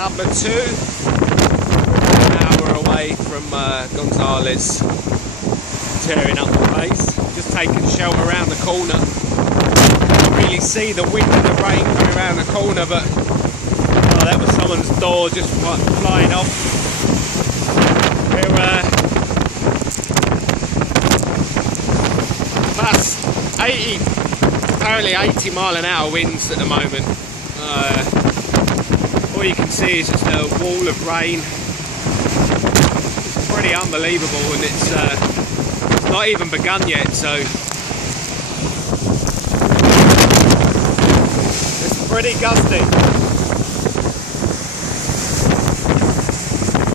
number 2. Now we're away from Gonzalo's tearing up the place. Just taking shelter around the corner. Can't really see the wind and the rain coming around the corner, but oh, that was someone's door just flying off. We're plus 80, apparently 80 mile an hour winds at the moment. All you can see is just a wall of rain. It's pretty unbelievable, and it's not even begun yet, so it's pretty gusty.